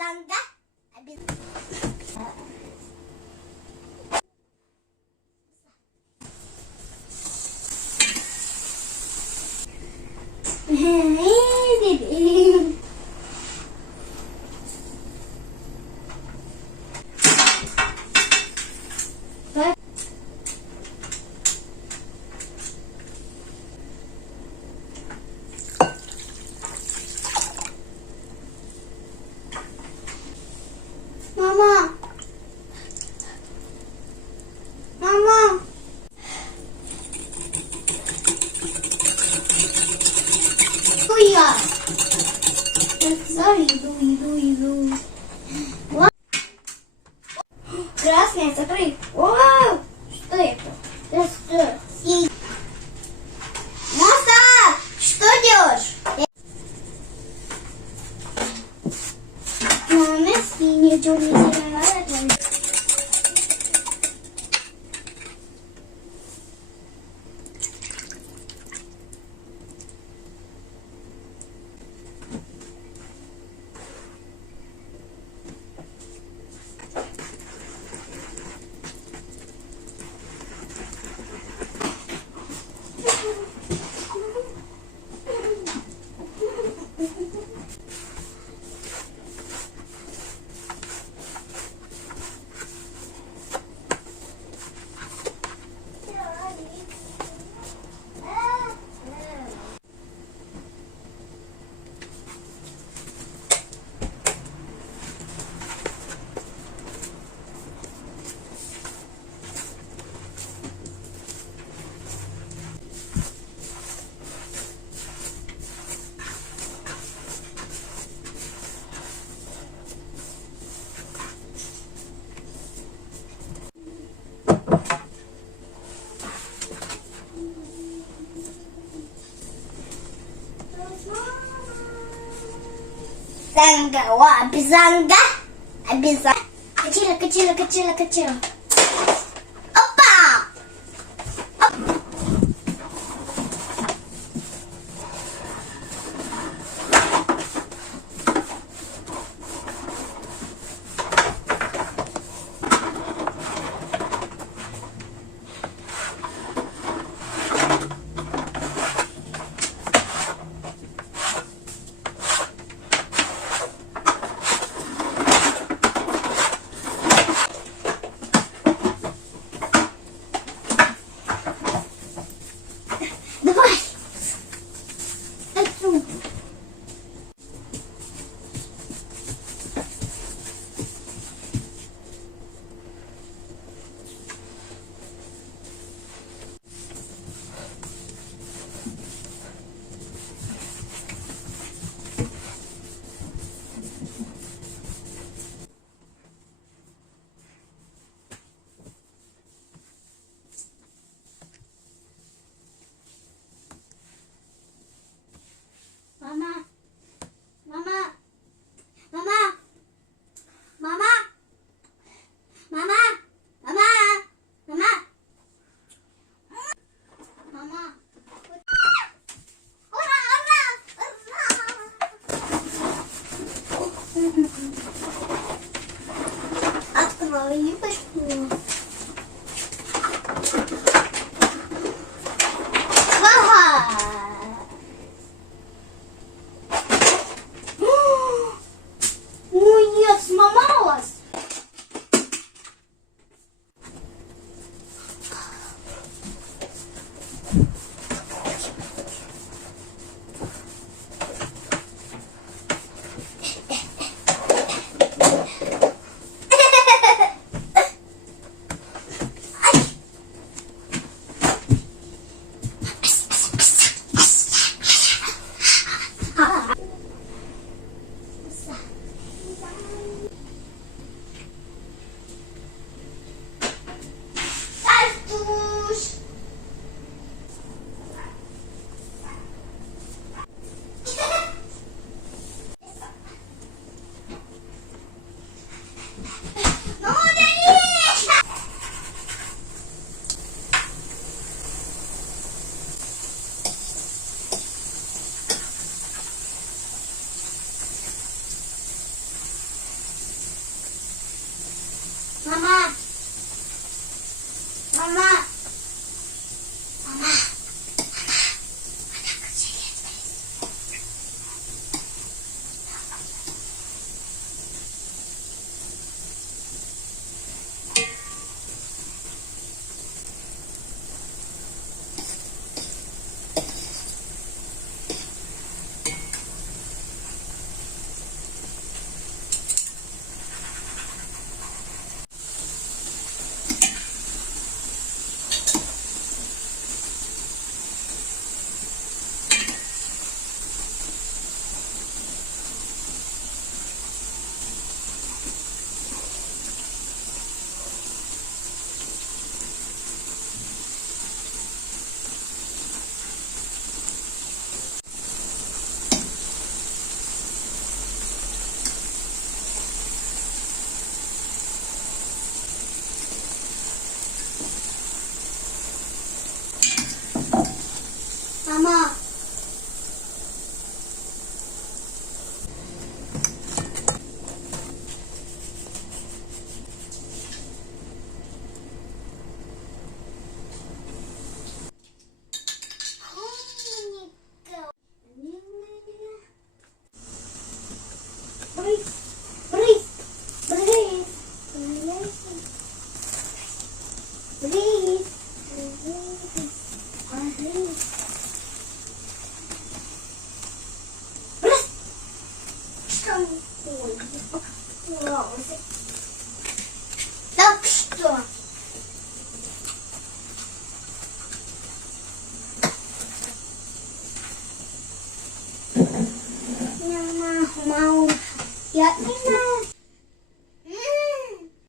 Langga. Habis. Hehehe. Uyuyor. Кзар, иду, иду, иду. Вот. Красная, закрой. Занга, о, обезанга, обезанга. Качела, качела, качела, качела. んは。呀